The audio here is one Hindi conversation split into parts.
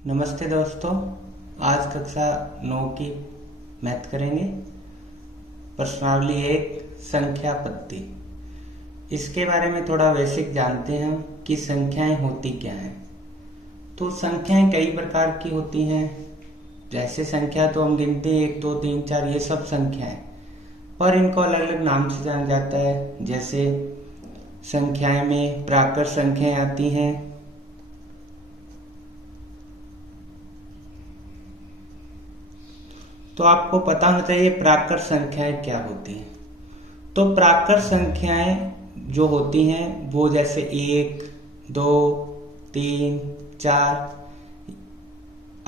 नमस्ते दोस्तों। आज कक्षा 9 की मैथ करेंगे। प्रश्नावली 1 संख्या पत्ती। इसके बारे में थोड़ा बेसिक जानते हैं कि संख्याएं होती क्या हैं। तो संख्याएं कई प्रकार की होती हैं। जैसे संख्या तो हम गिनते हैं 1 2 3 4, ये सब संख्याएं, पर इनको अलग अलग नाम से जाना जाता है। जैसे संख्याएं में प्राकृत संख्याएं आती हैं, तो आपको पता होना चाहिए प्राकृत संख्याएं क्या होती हैं। तो प्राकृत संख्याएं जो होती हैं वो जैसे 1 2 3 4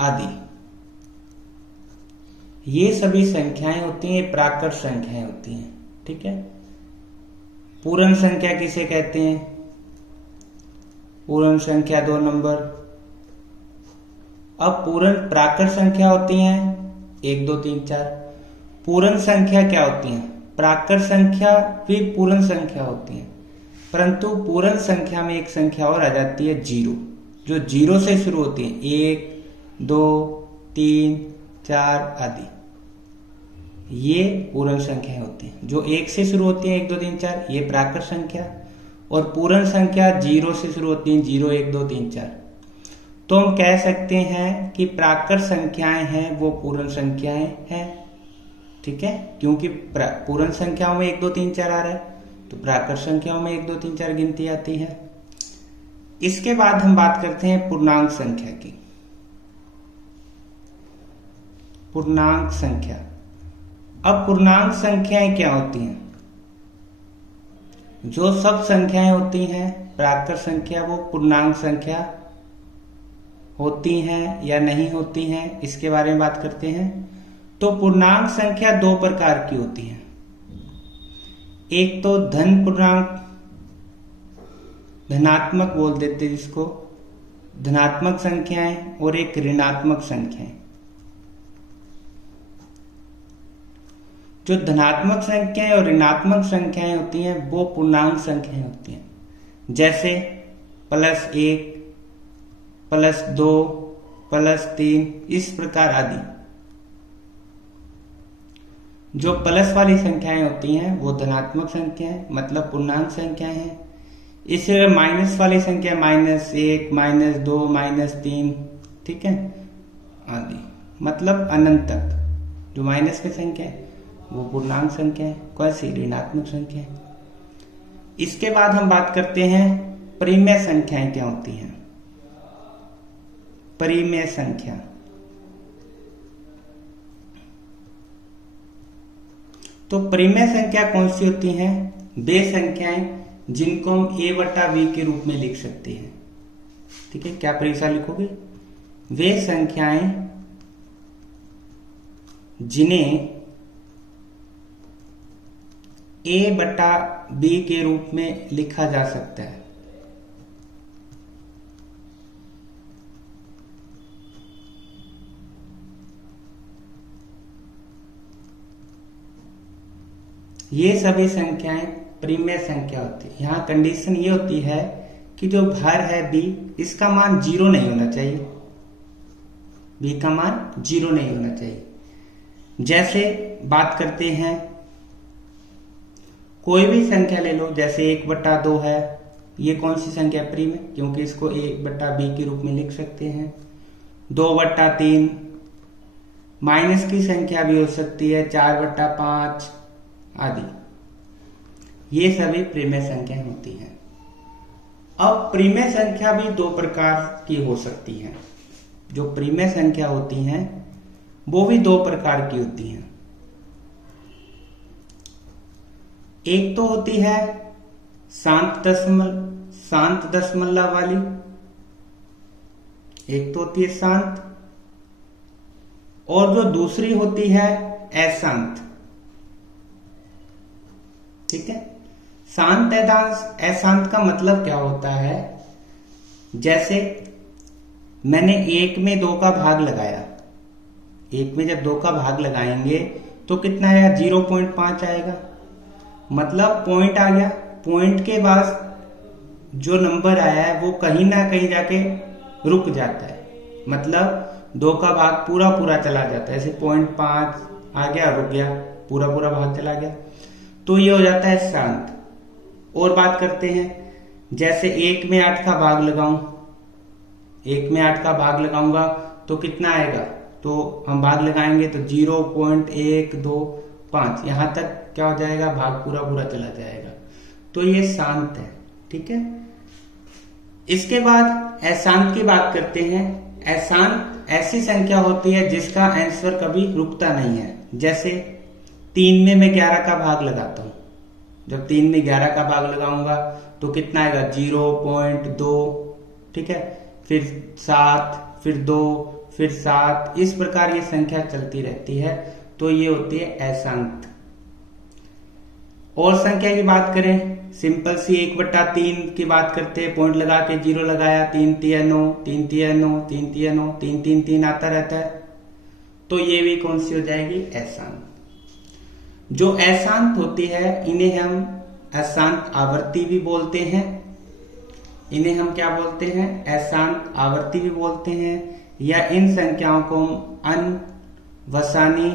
आदि, ये सभी संख्याएं होती हैं, प्राकृत संख्याएं होती हैं। ठीक है। पूर्ण संख्या किसे कहते हैं? पूर्ण संख्या 2 नंबर। अब पूर्ण प्राकृत संख्या होती हैं 1 2 3 4। पूर्ण संख्या क्या होती हैं? प्राकृत संख्या भी पूर्ण संख्या होती है, परंतु पूर्ण संख्या में एक संख्या और आ जाती है 0, जो 0 से शुरू होती है। 1 2 3 4 आदि, ये पूर्ण संख्याएं होती हैं। जो 1 से शुरू होती है 1 2 3 4, ये प्राकृत संख्या। और पूर्ण संख्या 0 से शुरू होती है 0 1 2 3 4। तो हम कह सकते हैं कि प्राकृत संख्याएं हैं वो पूर्ण संख्याएं हैं। ठीक है, क्योंकि पूर्ण संख्याओं में 1 2 3 4 आ रहा है, तो प्राकृत संख्याओं में 1 2 3 4 गिनती आती है। इसके बाद हम बात करते हैं पूर्णांक संख्या की। पूर्णांक संख्या। अब पूर्णांक संख्याएं क्या होती हैं? जो सब संख्याएं होती हैं प्राकृत संख्या, वो पूर्णांक संख्या होती हैं या नहीं होती हैं, इसके बारे में बात करते हैं। तो पूर्णांक संख्या 2 प्रकार की होती है। एक तो धन पूर्णांक, धनात्मक बोल देते जिसको, धनात्मक संख्याएं, और एक ऋणात्मक संख्याएं। जो धनात्मक संख्याएं और ऋणात्मक संख्याएं होती हैं वो पूर्णांक संख्याएं होती हैं। जैसे +1 +2 +3, इस प्रकार आदि। जो प्लस वाली संख्याएं होती हैं वो धनात्मक संख्याएं, मतलब पूर्णांक संख्याएं हैं। इसे माइनस वाली संख्या -1 -2 -3, ठीक है, आदि, मतलब अनंत तक जो माइनस में संख्या है वो पूर्णांक संख्या है। कैसी? ऋणात्मक संख्या है। इसके बाद हम बात करते हैं परिमेय संख्याएं क्या होती हैं। परिमेय संख्या। तो परिमेय संख्या कौन सी होती हैं? वे संख्याएं जिनको हम a/v के रूप में लिख सकते हैं। ठीक है, क्या परीक्षा लिखोगे? वे संख्याएं जिन्हें a/b के रूप में लिखा जा सकता है। ये सभी संख्याएं परिमेय संख्या होती है। यहाँ कंडीशन ये होती है कि जो भर है b, इसका मान 0 नहीं होना चाहिए। b का मान 0 नहीं होना चाहिए। जैसे बात करते हैं, कोई भी संख्या ले लो, जैसे 1/2 है, ये कौन सी संख्या? परिमेय, क्योंकि इसको a/b के रूप में लिख सकते हैं। 2/3 माइनस की संख्या भी हो सकती है, 4/5 आदि, ये सभी परिमेय संख्याएं होती हैं। अब परिमेय संख्या भी 2 प्रकार की हो सकती है। जो परिमेय संख्या होती हैं वो भी 2 प्रकार की होती हैं। एक तो होती है शांत दशमलव वाली, एक तो होती है शांत, और जो दूसरी होती है अशांत। ठीक है, शांत अशांत का मतलब क्या होता है? जैसे मैंने 1 में 2 का भाग लगाया, 1 में जब 2 का भाग लगाएंगे तो कितना आएगा? 0.5 आएगा, मतलब पॉइंट आ गया। पॉइंट के बाद जो नंबर आया है वो कहीं ना कहीं जाके रुक जाता है, मतलब 2 का भाग पूरा पूरा चला जाता है, ऐसे 0.5 आ गया, रुक गया, पूरा पूरा भाग चला गया, तो ये हो जाता है शांत। और बात करते हैं, जैसे 1 में 8 का भाग लगाऊं, 1 में 8 का भाग लगाऊंगा तो कितना आएगा, तो हम भाग लगाएंगे तो 0.125, यहां तक क्या हो जाएगा, भाग पूरा पूरा चला जाएगा, तो ये शांत है। ठीक है, इसके बाद अशांत की बात करते हैं। अशांत ऐसी संख्या होती है जिसका आंसर कभी रुकता नहीं है। जैसे 3 में मैं 11 का भाग लगाता हूं, जब 3 में 11 का भाग लगाऊंगा तो कितना आएगा, 0.2, ठीक है, फिर 7, फिर 2, फिर 7, इस प्रकार ये संख्या चलती रहती है, तो ये होती है अशांत। और संख्या की बात करें, सिंपल सी 1/3 की बात करते हैं, पॉइंट लगा के 0 लगाया, 3 3 9, 3 3 9, 3 3 9, 3 3 3 आता रहता है, तो ये भी कौन सी हो जाएगी, अशांत। जो अशांत होती है इन्हें हम अशांत आवर्ती भी बोलते हैं, इन्हें हम क्या बोलते हैं, अशांत आवर्ती भी बोलते हैं, या इन संख्याओं को हम अनवसानी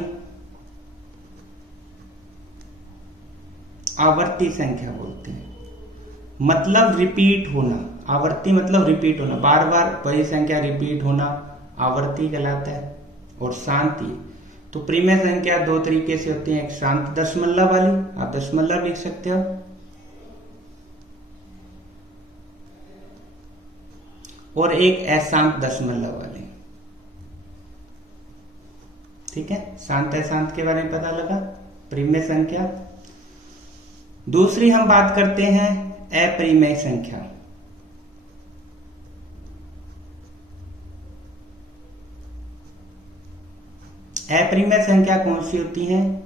आवर्ती संख्या बोलते हैं। मतलब रिपीट होना, आवर्ती मतलब रिपीट होना, बार बार वही संख्या रिपीट होना आवर्ती कहलाता है। और शांति, तो प्रीमेय संख्या 2 तरीके से होती है, एक शांत दशमलव वाली, आप दशमलव लिख सकते हो, और एक अशांत दशमलव वाली। ठीक है, शांत अशांत के बारे में पता लगा, प्रीमेय संख्या। दूसरी हम बात करते हैं अपरिमेय संख्या। अपरिमेय संख्या कौन सी होती हैं,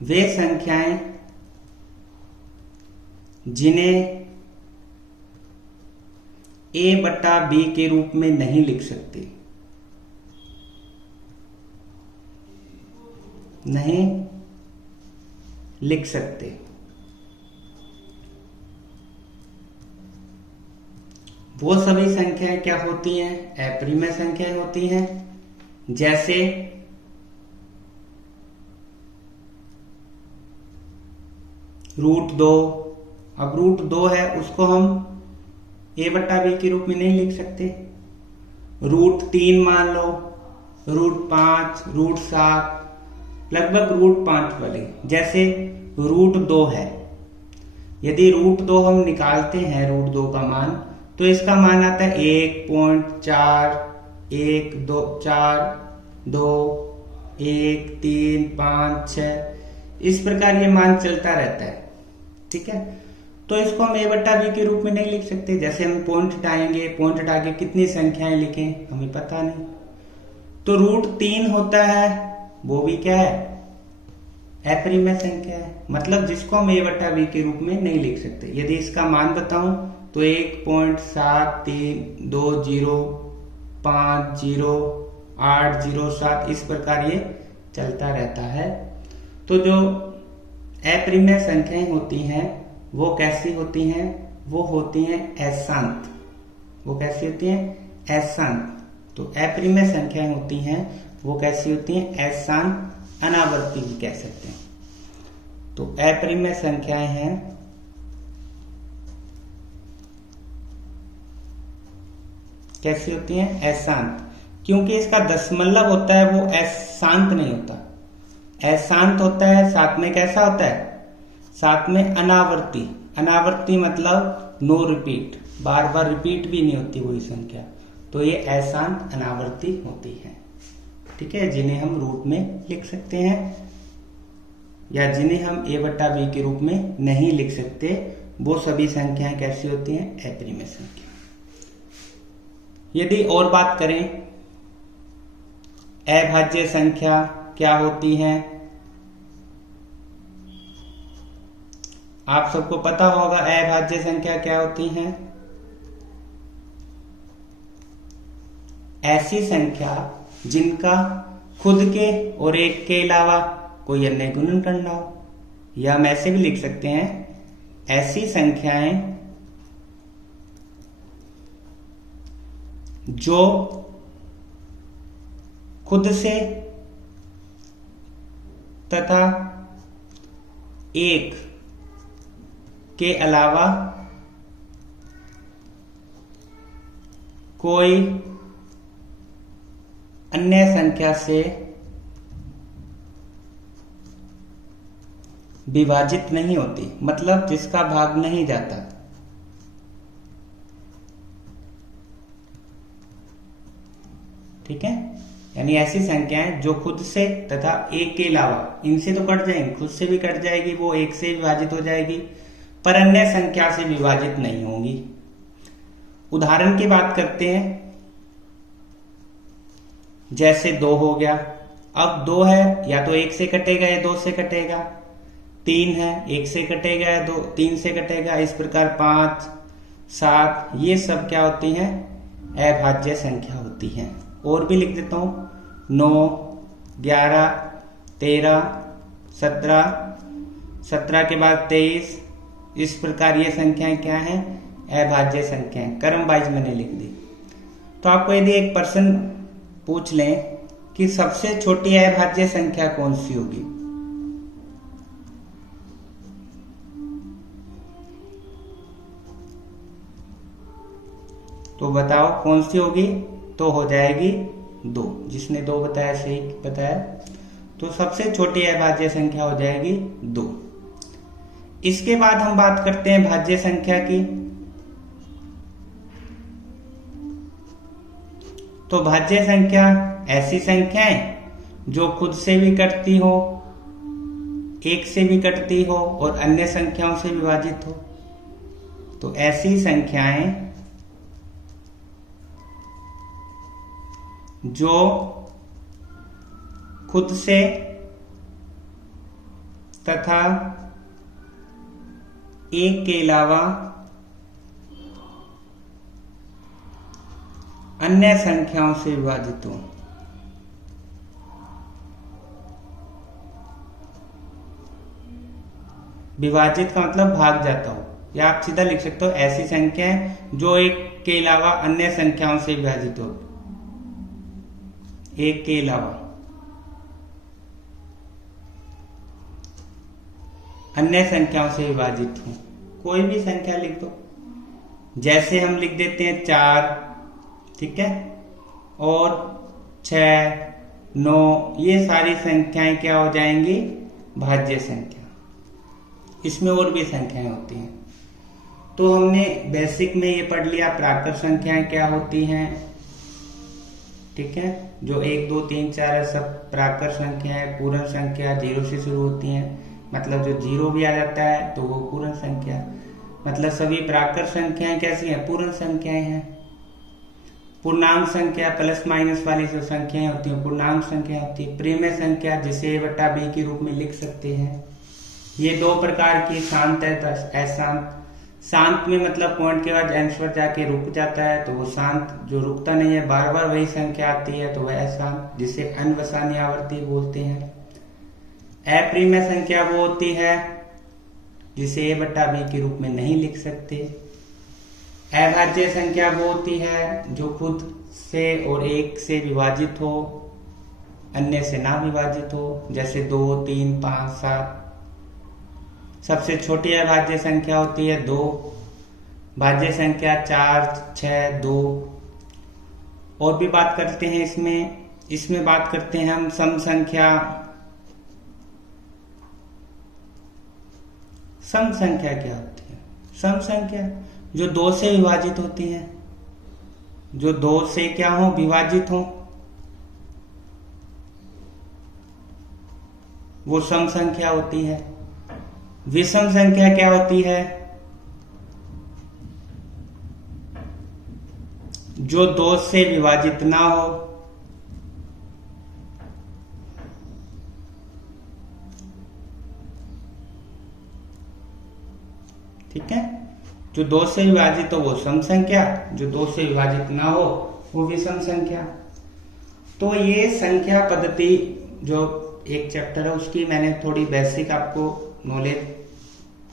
वे संख्याएं जिन्हें a/b के रूप में नहीं लिख सकते, नहीं लिख सकते, वो सभी संख्याएं क्या होती हैं, अपरिमेय संख्याएं होती हैं। जैसे √2, अब √2 है, उसको हम a/b के रूप में नहीं लिख सकते। √3 मान लो, √5, √7, लगभग √5 वाले। जैसे √2 है, यदि √2 हम निकालते हैं, √2 का मान, तो इसका मान आता है 1.4, 1 2 4 2 1 3 5 6, इस प्रकार ये मान चलता रहता है। ठीक है, तो इसको हम a/b के रूप में नहीं लिख सकते। जैसे हम पॉइंट हटाएंगे, पॉइंट हटा के कितनी संख्याएं लिखें हमें पता नहीं, तो √3 होता है, वो भी क्या है, अपरिमेय संख्या है, मतलब जिसको हम a/b के रूप में नहीं लिख सकते। यदि इसका मान बताऊं तो 1.7320508007, इस प्रकार ये चलता रहता है। तो जो अपरिमेय संख्याएं होती हैं वो कैसी होती हैं, वो होती हैं अशांत। वो कैसी होती हैं, अशांत। तो अपरिमेय संख्याएं होती हैं वो कैसी होती हैं, अशांत, अनावर्ती भी कह सकते हैं। तो अपरिमेय संख्याएं हैं कैसी होती हैं, अशांत, क्योंकि इसका दशमलव होता है वो अशांत नहीं होता, अशांत होता है। साथ में कैसा होता है, साथ में अनावर्ती। अनावर्ती मतलब नो रिपीट, बार बार रिपीट भी नहीं होती वही संख्या, तो ये अशांत अनावर्ती होती है। ठीक है, जिन्हें हम रूट में लिख सकते हैं या जिन्हें हम a/b के रूप में नहीं लिख सकते, वो सभी संख्याएं कैसी होती हैं, अपरिमेय संख्या। यदि और बात करें, अभाज्य संख्या क्या होती है, आप सबको पता होगा अभाज्य संख्या क्या होती है। ऐसी संख्या जिनका खुद के और एक के अलावा कोई अन्य गुणन करना हो, या हम ऐसे भी लिख सकते हैं, ऐसी संख्याएं जो खुद से तथा एक के अलावा कोई अन्य संख्या से विभाजित नहीं होती, मतलब जिसका भाग नहीं जाता। ठीक है, यानी ऐसी संख्याएं जो खुद से तथा एक के अलावा, इनसे तो कट जाएंगी, खुद से भी कट जाएगी, वो एक से विभाजित हो जाएगी, पर अन्य संख्या से विभाजित नहीं होंगी। उदाहरण की बात करते हैं, जैसे 2 हो गया। अब 2 है, या तो 1 से कटेगा या 2 से कटेगा। 3 है, 1 से कटेगा या 3 से कटेगा। इस प्रकार 5, 7 ये सब क्या होती हैं? अभाज्य संख्या होती हैं। और भी लिख देता हूं, 9, 11, 13, 17 के बाद 23। इस प्रकार ये संख्याएं क्या हैं? अभाज्य संख्याएं। क्रम वाइज मैंने लिख दी। तो आपको यदि एक प्रश्न पूछ लें कि सबसे छोटी अभाज्य संख्या कौन सी होगी, तो बताओ कौन सी होगी? तो हो जाएगी 2। जिसने 2 बताया सही बताया। तो सबसे छोटी अभाज्य संख्या हो जाएगी 2। इसके बाद हम बात करते हैं भाज्य संख्या की। तो भाज्य संख्या ऐसी संख्याएं जो खुद से भी कटती हो, एक से भी कटती हो और अन्य संख्याओं से विभाजित हो। तो ऐसी संख्याएं जो खुद से तथा एक के अलावा अन्य संख्याओं से विभाजित हो। विभाजित का मतलब भाग जाता हो, या आप सीधा लिख सकते हो ऐसी संख्याएं जो एक के अलावा अन्य संख्याओं से विभाजित हो। एक के अलावा अन्य संख्याओं से विभाजित हो। कोई भी संख्या लिख दो, जैसे हम लिख देते हैं 4, ठीक है, और 6, 9 ये सारी संख्याएं क्या हो जाएंगी? भाज्य संख्या। इसमें और भी संख्याएं होती हैं। तो हमने बेसिक में ये पढ़ लिया प्राकृत संख्याएं क्या होती हैं, ठीक है, जो 1, 2, 3, 4 है सब प्राकृत संख्या है। पूर्ण संख्या 0 से शुरू होती है, मतलब जो 0 भी आ जाता है तो वो पूर्ण संख्या। मतलब सभी प्राकृत संख्याएं कैसी हैं? पूर्ण संख्याएं हैं। पूर्णांक संख्या प्लस माइनस वाली जो संख्याएं होती हैं पूर्णांक संख्या होती है। प्रिमेय संख्या जिसे a/b के रूप में लिख सकते हैं। ये 2 प्रकार की, शांत है अशांत। शांत में मतलब पॉइंट के बाद आंसर जाके रुक जाता है तो वो शांत, जो रुकता नहीं है बार बार वही संख्या आती है तो वह अशांत, जिसे अनवसानी आवर्ती बोलते हैं। अप्रिमेय संख्या वो होती है जिसे a/b के रूप में नहीं लिख सकते। अभाज्य संख्या वो होती है जो खुद से और एक से विभाजित हो, अन्य से ना विभाजित हो, जैसे 2, 3, 5, 7। सबसे छोटी अभाज्य संख्या होती है 2। भाज्य संख्या 4, 6, 2। और भी बात करते हैं इसमें बात करते हैं हम सम संख्या। सम संख्या क्या होती है? सम संख्या जो 2 से विभाजित होती है, जो 2 से क्या हो? विभाजित हो, वो सम संख्या होती है। विषम संख्या क्या होती है? जो 2 से विभाजित ना हो, ठीक है, जो 2 से विभाजित हो वो सम संख्या, जो 2 से विभाजित ना हो वो विषम संख्या। तो ये संख्या पद्धति जो एक चैप्टर है उसकी मैंने थोड़ी बेसिक आपको नॉलेज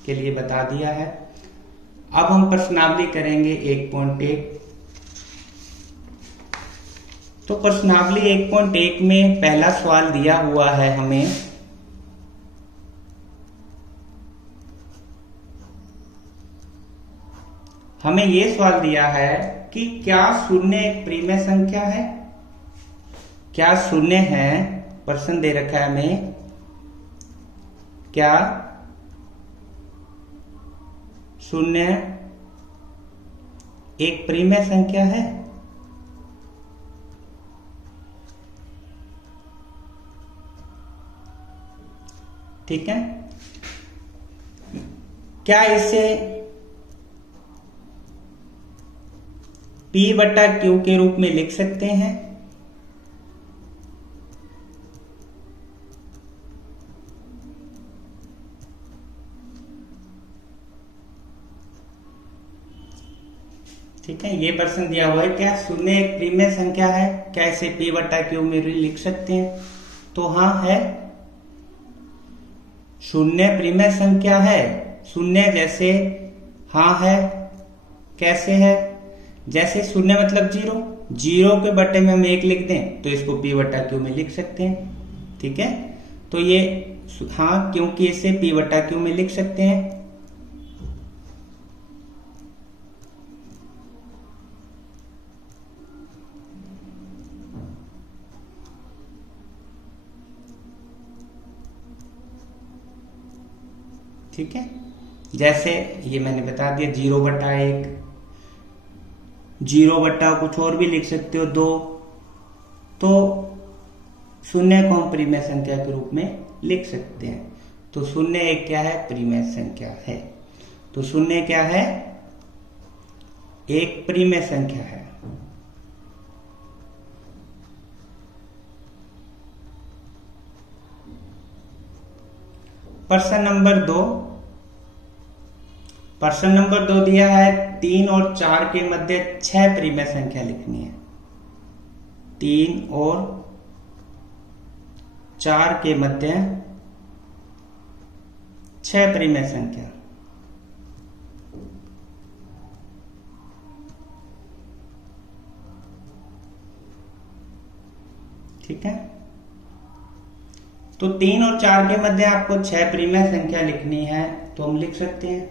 के लिए बता दिया है। अब हम प्रश्नावली करेंगे 1.1। तो प्रश्नावली 1.1 में पहला सवाल दिया हुआ है हमें ये सवाल दिया है कि क्या शून्य एक प्रीमेय संख्या है? क्या शून्य है? प्रश्न दे रखा है हमें, क्या शून्य एक प्रीमेय संख्या है? ठीक है। क्या इसे P बटा Q के रूप में लिख सकते हैं? ठीक है, ये प्रश्न दिया हुआ है, क्या शून्य एक प्रीमेय संख्या है? क्या इसे P बटा Q में लिख सकते हैं? तो हाँ है, शून्य प्रीमेय संख्या है। शून्य जैसे हाँ है, कैसे है? जैसे शून्य मतलब जीरो, जीरो के बटे में हम एक लिख दें तो इसको P बटा Q में लिख सकते हैं। ठीक है, तो ये हाँ, क्योंकि इसे P बटा Q में लिख सकते हैं। ठीक है, जैसे ये मैंने बता दिया, 0/1, 0 कुछ और भी लिख सकते हो 2, तो शून्य को हम प्रीमेय संख्या के रूप में लिख सकते हैं। तो शून्य एक क्या है? प्रीमेय संख्या है। तो शून्य क्या है? एक प्रीमेय संख्या है। प्रश्न नंबर 2, प्रश्न नंबर 2 दिया है 3 और 4 के मध्य 6 प्रीमेय संख्या लिखनी है। 3 और 4 के मध्य 6 प्रीमेय संख्या। ठीक है, तो 3 और 4 के मध्य आपको 6 प्रीमेय संख्या लिखनी है, तो हम लिख सकते हैं।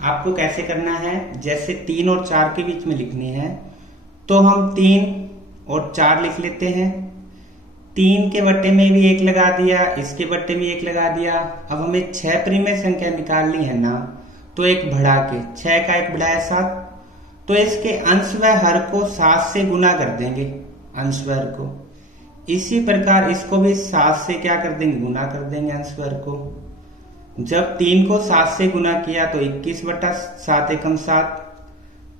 आपको कैसे करना है? जैसे 3 और 4 के बीच में लिखनी है, तो हम 3 और 4 लिख लेते हैं। 3 के बट्टे में भी 1 लगा दिया, इसके बट्टे में 1 लगा दिया। अब हमें 6 प्रीमेय संख्या निकालनी है ना, तो एक बढ़ा के 6 का 1 बढ़ाया 7, तो इसके अंश व हर को 7 से गुना कर देंगे, अंश व हर को। इसी प्रकार इसको भी 7 से क्या कर देंगे? गुना कर देंगे अंश व हर को। जब 3 को 7 से गुना किया तो 21/7 एकम 7,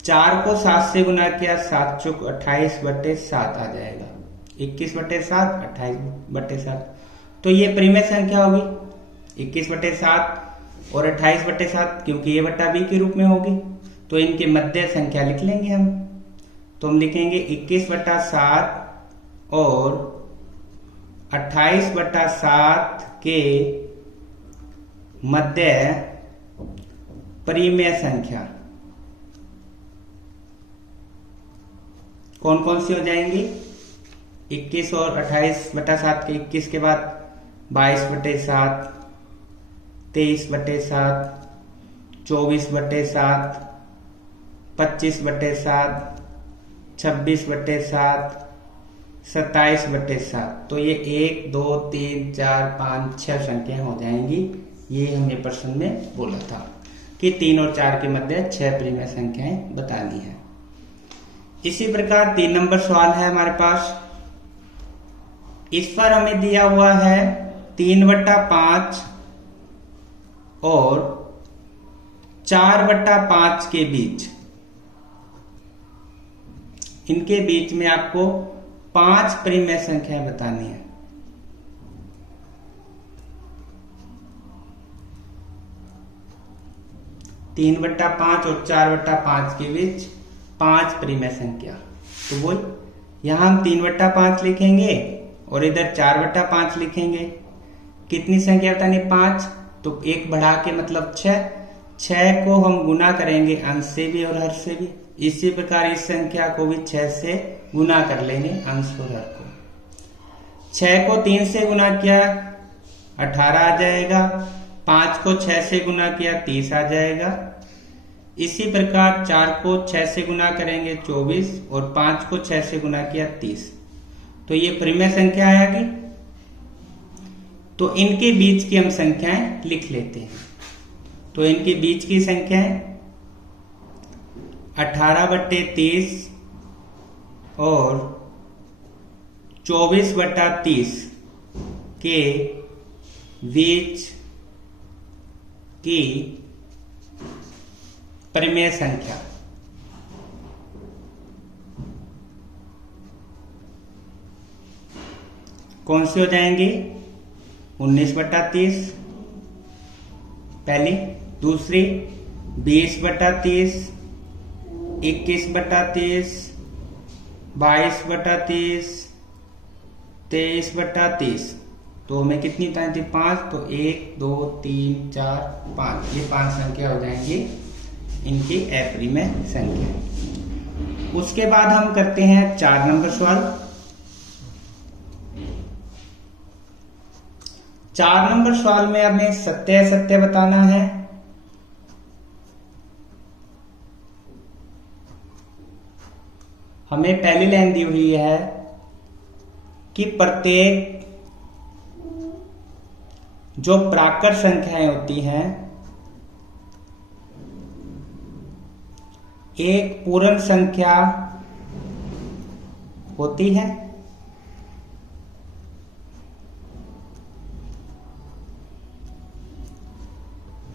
4 को 7 से गुना किया 7 चौक 28/7 आ जाएगा। 21/7, 28/7, तो ये प्रीमेय संख्या होगी 21/7 और 28/7, क्योंकि ये बट्टा b के रूप में होगी, तो इनके मध्य संख्या लिख लेंगे हम। तो हम लिखेंगे 21/7 और 28/7 के मध्य प्रीमेय संख्या कौन कौन सी हो जाएंगी? 21 और 28/7 के 21 के बाद 22/7, 23/7, 24/7, 25/7, 26/7, 27/7। तो ये 1, 2, 3, 4, 5, 6 संख्याएं हो जाएंगी। ये हमें प्रश्न में बोला था कि 3 और 4 के मध्य 6 प्रीमेय संख्याएं बतानी है। इसी प्रकार 3 नंबर सवाल है हमारे पास। इस पर हमें दिया हुआ है 3/5 और 4/5 के बीच, इनके बीच में आपको 5 प्रीमेय संख्याएं बतानी है। तीन बट्टा 5 और 4/5 के बीच 5 प्रीमेय संख्या। तो वो यहां हम 3/5 लिखेंगे और इधर 4/5 लिखेंगे। कितनी संख्या बतानी? 5। तो 1 बढ़ा के मतलब 6। 6 को हम गुना करेंगे अंश से भी और हर से भी, इसी प्रकार इस संख्या को भी 6 से गुना कर लेंगे, अंश और हर को। 6 को 3 से गुना किया 18 आ जाएगा, 5 को 6 से गुना किया 30 आ जाएगा। इसी प्रकार 4 को 6 से गुना करेंगे 24 और 5 को 6 से गुना किया 30। तो ये परिमेय संख्या आएगी। तो इनके बीच की हम संख्याएं लिख लेते हैं। तो इनके बीच की संख्याएं 18/30 और 24/30 के बीच की परिमेय संख्या। कौन सी हो जाएंगी? 19/30 पहली, दूसरी 20/30, 21/30, 22/30, 23/30। तो हमें कितनी टाइम थी? 5। तो 1 2 3 4 5, ये 5 संख्या हो जाएंगी इनकी अपरिमेय संख्या। उसके बाद हम करते हैं 4 नंबर सवाल। 4 नंबर सवाल में हमें सत्य असत्य बताना है। हमें पहली लाइन दी हुई है कि प्रत्येक जो प्राकृत संख्याएं होती हैं एक पूर्ण संख्या होती है।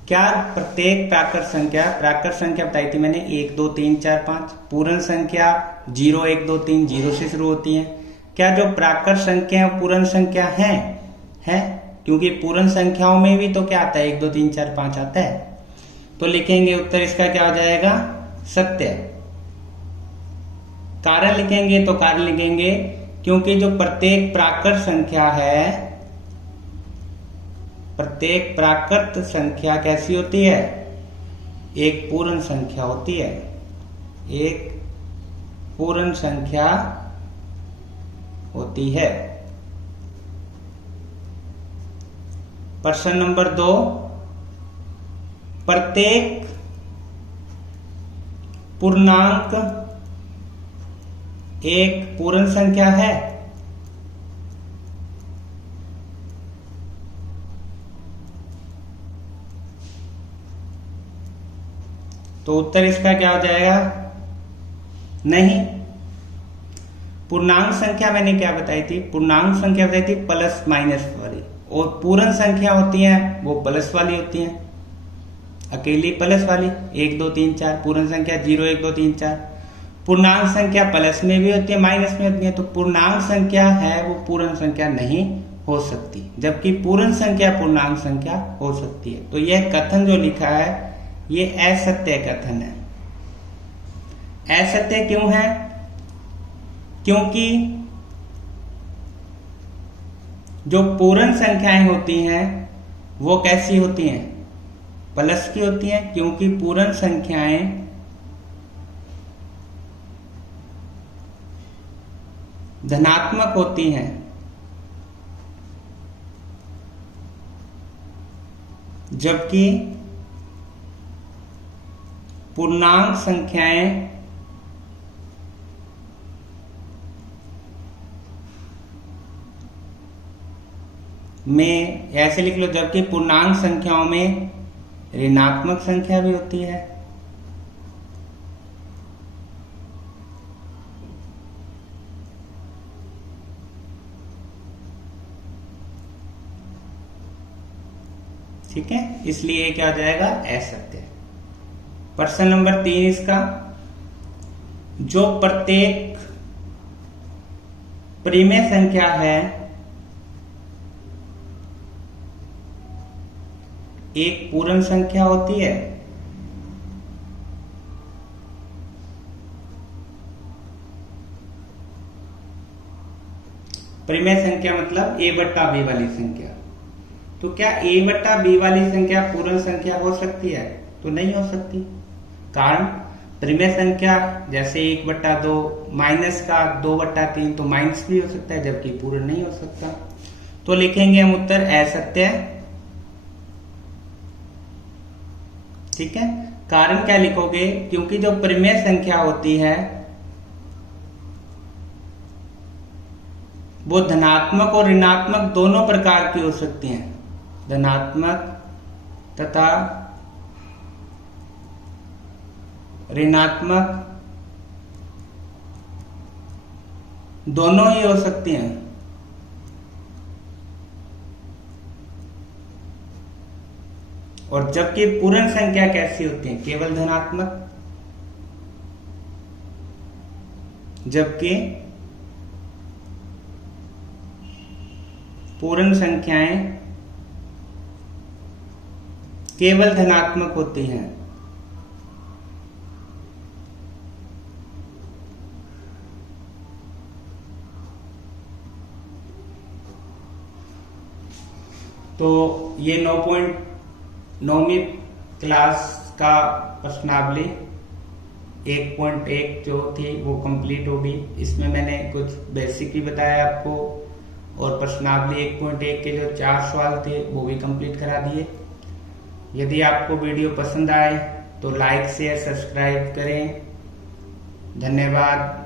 क्या प्रत्येक प्राकृत संख्या बताई थी मैंने 1 2 3 4 5। पूर्ण संख्या 0 1 2 3 0 से शुरू होती है। क्या जो प्राकृत संख्या पूर्ण संख्या है? क्योंकि पूर्ण संख्याओं में भी तो क्या आता है? 1 2 3 4 5 आता है। तो लिखेंगे उत्तर इसका क्या हो जाएगा? सत्य। कारण लिखेंगे तो कारण लिखेंगे क्योंकि जो प्रत्येक प्राकृत संख्या है, प्रत्येक प्राकृत संख्या कैसी होती है? एक पूर्ण संख्या होती है। एक पूर्ण संख्या होती है। प्रश्न नंबर 2, प्रत्येक पूर्णांक एक पूर्ण संख्या है। तो उत्तर इसका क्या हो जाएगा? नहीं। पूर्णांक संख्या मैंने क्या बताई थी? पूर्णांक संख्या बताई थी प्लस माइनस वाली, और पूर्ण संख्या होती है वो प्लस वाली होती है, अकेली प्लस वाली। 1 2 3 4 पूर्ण संख्या 0 1 2 3 4। पूर्णांक संख्या प्लस में भी होती है माइनस में होती है। तो पूर्णांक संख्या है वो पूर्ण संख्या नहीं हो सकती, जबकि पूर्ण संख्या पूर्णांक संख्या हो सकती है। तो यह कथन जो लिखा है ये असत्य कथन है। असत्य क्यों है? क्योंकि जो पूर्ण संख्याएं होती हैं वो कैसी होती हैं? प्लस की होती हैं, क्योंकि पूर्ण संख्याएं धनात्मक होती हैं, जबकि पूर्णांक संख्याएं में ऐसे लिख लो, जबकि पूर्णांक संख्याओं में ऋणात्मक संख्या भी होती है। ठीक है, इसलिए क्या हो जाएगा? असत्य। प्रश्न नंबर 3 इसका, जो प्रत्येक परिमेय संख्या है एक पूर्ण संख्या होती है। परिमेय संख्या मतलब a/b वाली संख्या। तो क्या a/b वाली संख्या पूर्ण संख्या हो सकती है? तो नहीं हो सकती। कारण परिमेय संख्या जैसे 1/2, माइनस का 2/3 तो माइनस भी हो सकता है, जबकि पूर्ण नहीं हो सकता। तो लिखेंगे हम उत्तर असत्य। ठीक है, कारण क्या लिखोगे? क्योंकि जो परिमेय संख्या होती है वो धनात्मक और ऋणात्मक दोनों प्रकार की हो सकती हैं। धनात्मक तथा ऋणात्मक दोनों ही हो सकती हैं। और जबकि पूर्ण संख्या कैसी होती है? केवल धनात्मक। जबकि पूर्ण संख्याएं केवल धनात्मक होती हैं। तो ये 9वीं क्लास का प्रश्नावली 1.1 जो थी वो कंप्लीट होगी। इसमें मैंने कुछ बेसिक भी बताया आपको, और प्रश्नावली 1.1 के जो 4 सवाल थे वो भी कंप्लीट करा दिए। यदि आपको वीडियो पसंद आए तो लाइक शेयर सब्सक्राइब करें। धन्यवाद।